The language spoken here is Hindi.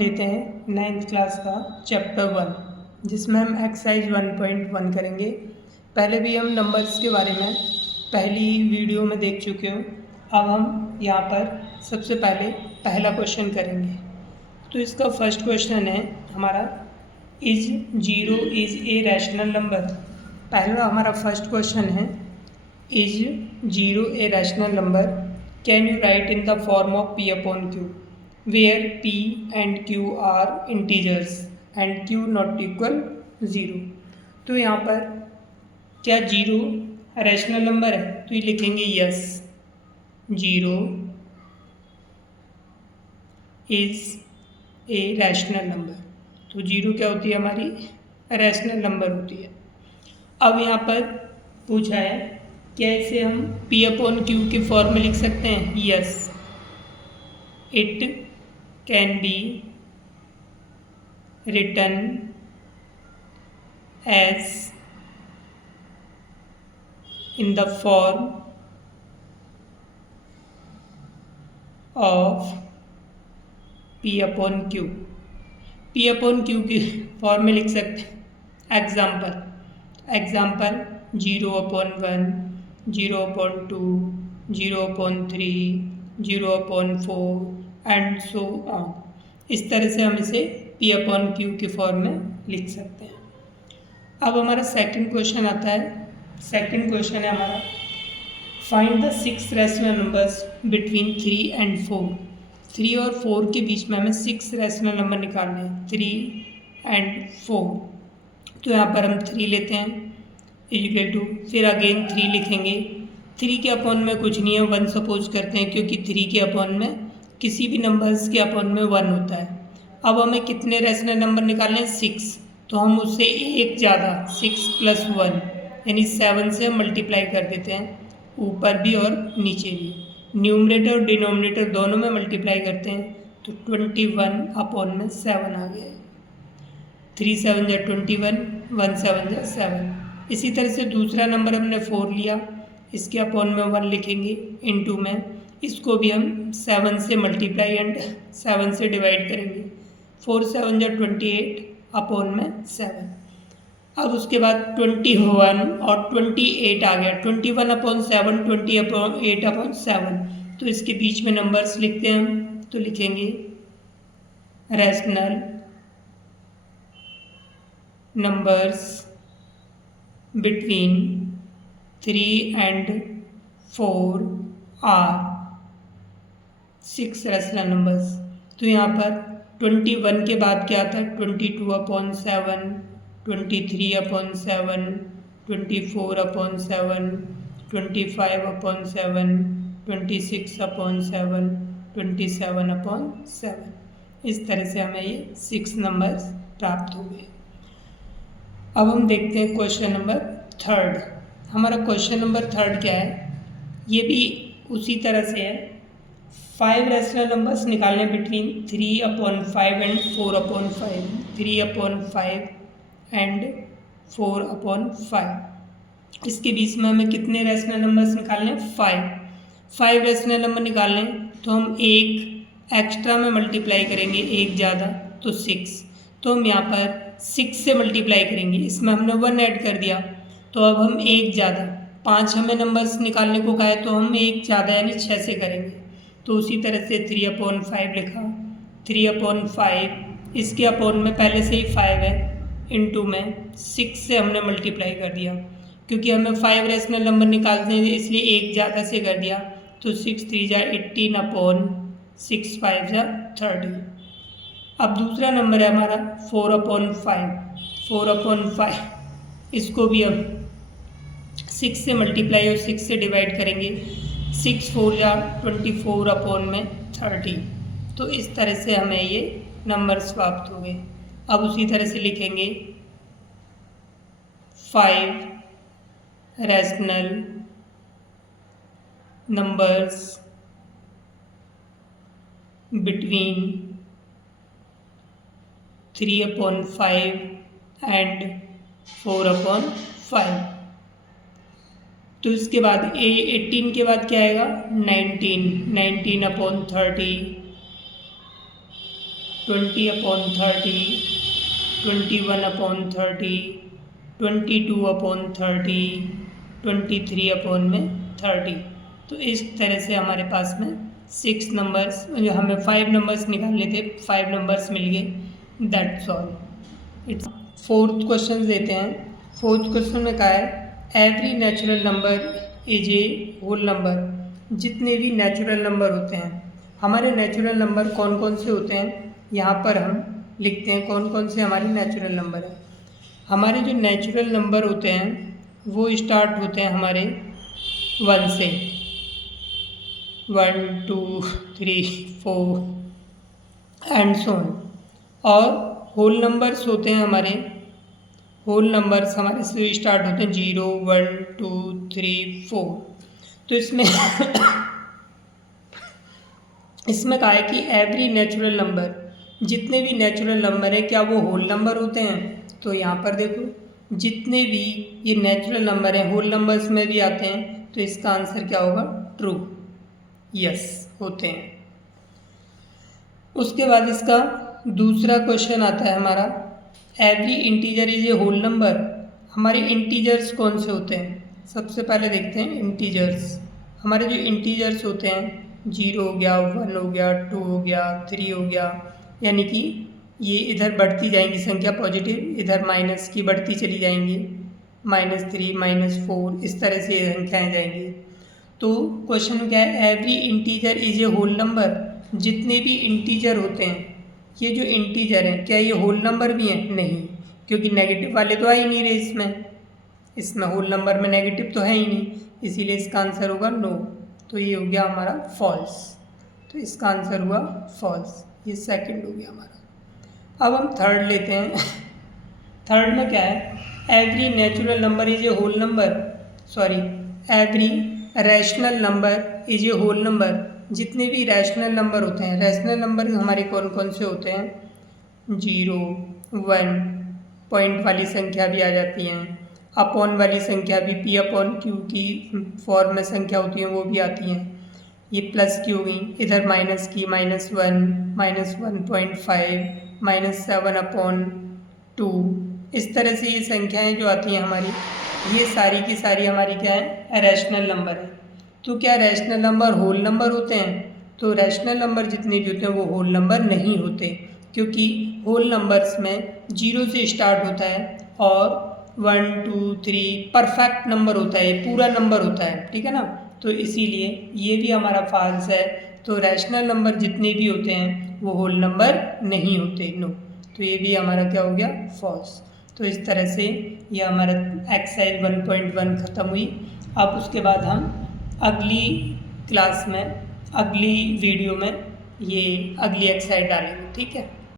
लेते हैं 9th क्लास का चैप्टर 1, जिसमें हम एक्सरसाइज 1.1 करेंगे। पहले भी हम नंबर्स के बारे में पहली वीडियो में देख चुके हो। अब हम यहाँ पर सबसे पहले पहला क्वेश्चन करेंगे। तो इसका फर्स्ट क्वेश्चन है हमारा, is 0 is a rational number. पहला हमारा फर्स्ट क्वेश्चन है, is 0 a rational number, can you right in the form of p upon q where p and q are integers and q not equal 0। तो यहाँ पर क्या 0 रैशनल नंबर है? तो ये लिखेंगे yes, 0 is a rational number. तो 0 क्या होती है? हमारी रैशनल नंबर होती है। अब यहाँ पर पूछा है क्या इसे हम p अपॉन q के फॉर्म में लिख सकते हैं? Yes, it can be written as in the form of p upon q। p upon q के फॉर्म में लिख सकते हैं। Example 0 upon 1, 0 upon 2, 0 upon 3, 0 upon 4 and so on. इस तरह से हम इसे p अपॉन q के फॉर्म में लिख सकते हैं। अब हमारा सेकंड क्वेश्चन आता है। सेकंड क्वेश्चन है हमारा, find the 6 rational numbers between 3 and 4। 3 और 4 के बीच में हमें 6 रैशनल नंबर निकालने हैं, 3 and 4। तो यहाँ पर हम 3 लेते हैं इक्वल टू, फिर अगेन 3 लिखेंगे। 3 के अपॉन में कुछ नहीं है, 1 सपोज करते हैं, क्योंकि 3 के अपॉन में किसी भी नंबर्स के अपॉन में 1 होता है। अब हमें कितने रैशनल नंबर निकालने हैं? 6। तो हम उससे एक ज़्यादा 6 + 1 यानी 7 से मल्टीप्लाई कर देते हैं, ऊपर भी और नीचे भी। न्यूमरेटर और डिनोमिनेटर दोनों में मल्टीप्लाई करते हैं, तो 21 अपॉन में 7 आ गया है। 3 7 = 21, 1 7 = 7। इसी तरह से दूसरा नंबर हमने 4 लिया, इसके अपॉन में 1 लिखेंगे, इनटू में इसको भी हम 7 से मल्टीप्लाई एंड 7 से डिवाइड करेंगे। 4 7 = 28 अपॉन में 7। अब उसके बाद 21 और 28 आ गया, 21 अपॉन 7, 28 अपॉन 7। तो इसके बीच में नंबर्स लिखते हैं हम, तो लिखेंगे rational numbers between 3 and 4 are 6 rational numbers. तो यहाँ पर 21 के बाद क्या आता है? 22 upon 7, 23 upon 7, 24 upon 7, 25 upon 7, 26 upon 7, 27 upon 7। इस तरह से हमें ये 6 नंबर्स प्राप्त हो गए। अब हम देखते हैं क्वेश्चन नंबर थर्ड। हमारा क्वेश्चन नंबर थर्ड क्या है? ये भी उसी तरह से है। 5 रैशनल नंबर्स निकालने between 3 upon 5 and 4 upon 5। 3 upon 5 and 4 upon 5। इसके बीच में हमें कितने रैशनल नंबर्स निकालने हैं? 5 रैशनल नंबर निकालने हैं, तो हम एक एक्स्ट्रा में मल्टीप्लाई करेंगे, एक ज़्यादा, तो 6। तो हम यहाँ पर 6 से मल्टीप्लाई करेंगे, इसमें हमने 1 ऐड कर दिया, तो अब हम एक ज़्यादा 5 हमें नंबर्स निकालने को कहा है, तो हम एक ज़्यादा यानी 6 से करेंगे। तो उसी तरह से 3 अपॉन 5 लिखा, 3 अपॉन 5, इसके अपॉन में पहले से ही 5 है, इनटू में 6 से हमने मल्टीप्लाई कर दिया, क्योंकि हमें 5 रैशनल नंबर निकालते हैं इसलिए एक ज़्यादा से कर दिया। तो 6 3 = 18 अपॉन 6 5 = 30। अब दूसरा नंबर है हमारा 4 अपॉन 5। 4 अपॉन 5 इसको भी हम 6 से मल्टीप्लाई और 6 से डिवाइड करेंगे। 6 4 = 24 अपॉन में 30। तो इस तरह से हमें ये नंबर्स प्राप्त हो गए। अब उसी तरह से लिखेंगे 5 rational numbers between 3 upon 5 and 4 upon 5। तो इसके बाद 18 के बाद क्या आएगा? 19 अपॉन 30, 20/30, 21/30, 22/30, 23/30। तो इस तरह से हमारे पास में 6 नंबर्स, जो हमें 5 नंबर्स निकालने थे, 5 नंबर्स मिल गए। That's all. It's fourth question देते हैं। फोर्थ क्वेश्चन में कहा है every natural number is a whole number. जितने भी नेचुरल नंबर होते हैं, हमारे नेचुरल नंबर कौन कौन से होते हैं, यहाँ पर हम लिखते हैं कौन कौन से हमारे नेचुरल नंबर हैं। हमारे जो नेचुरल नंबर होते हैं वो स्टार्ट होते हैं हमारे 1 से, 1 2 3 4 एंड सो ऑन। और होल नंबर्स होते हैं हमारे, होल नंबर्स हमारे से स्टार्ट होते हैं 0 1 2 3 4। तो इसमें इसमें कहा है कि एवरी नेचुरल नंबर, जितने भी नेचुरल नंबर हैं क्या वो होल नंबर होते हैं। तो यहाँ पर देखो जितने भी ये नेचुरल नंबर हैं होल नंबर्स में भी आते हैं, तो इसका आंसर क्या होगा, ट्रू, यस होते हैं। उसके बाद इसका दूसरा क्वेश्चन आता है हमारा every integer is a whole number. हमारे इंटीजर्स कौन से होते हैं, सबसे पहले देखते हैं इंटीजर्स। हमारे जो इंटीजर्स होते हैं 0 हो गया, 1 हो गया, 2 हो गया, 3 हो गया, यानी कि ये इधर बढ़ती जाएंगी संख्या पॉजिटिव, इधर माइनस की बढ़ती चली जाएंगी, -3 -4 इस तरह से ये संख्याएँ जाएंगी। तो क्वेश्चन क्या है, every integer is a whole number. जितने भी इंटीजर होते हैं, ये जो इंटीजर हैं क्या ये होल नंबर भी हैं, नहीं, क्योंकि नेगेटिव वाले तो आ ही नहीं रहे इसमें होल नंबर में नेगेटिव तो है ही नहीं, इसीलिए इसका आंसर होगा नो। तो ये हो गया हमारा फॉल्स, तो इसका आंसर हुआ फॉल्स, ये सेकंड हो गया हमारा। अब हम थर्ड लेते हैं। थर्ड में क्या है, every natural number is a whole number, sorry every rational number is a whole number. जितने भी रैशनल नंबर होते हैं, रैशनल नंबर हमारे कौन कौन से होते हैं, 0 1 पॉइंट वाली संख्या भी आ जाती हैं, अपॉन वाली संख्या भी P/Q की फॉर्म में संख्या होती हैं वो भी आती हैं, ये प्लस की हो गई, इधर माइनस की -1 -1.5 -7/2। इस तरह से ये संख्याएं जो आती हैं हमारी, ये सारी की सारी हमारी क्या है, रैशनल नंबर है। तो क्या रैशनल नंबर होल नंबर होते हैं, तो रैशनल नंबर जितने भी होते हैं वो होल नंबर नहीं होते, क्योंकि होल नंबर्स में 0 से स्टार्ट होता है और 1 2 3 परफेक्ट नंबर होता है, पूरा नंबर होता है, ठीक है ना। तो इसीलिए ये भी हमारा फॉल्स है। तो रैशनल नंबर जितने भी होते हैं वो होल नंबर नहीं होते, नो। तो ये भी हमारा क्या हो गया, फॉल्स। तो इस तरह से ये हमारा एक्सरसाइज 1.1 ख़त्म हुई। अब उसके बाद हम अगली क्लास में, अगली वीडियो में ये अगली एक्सरसाइज डालेंगे, ठीक है।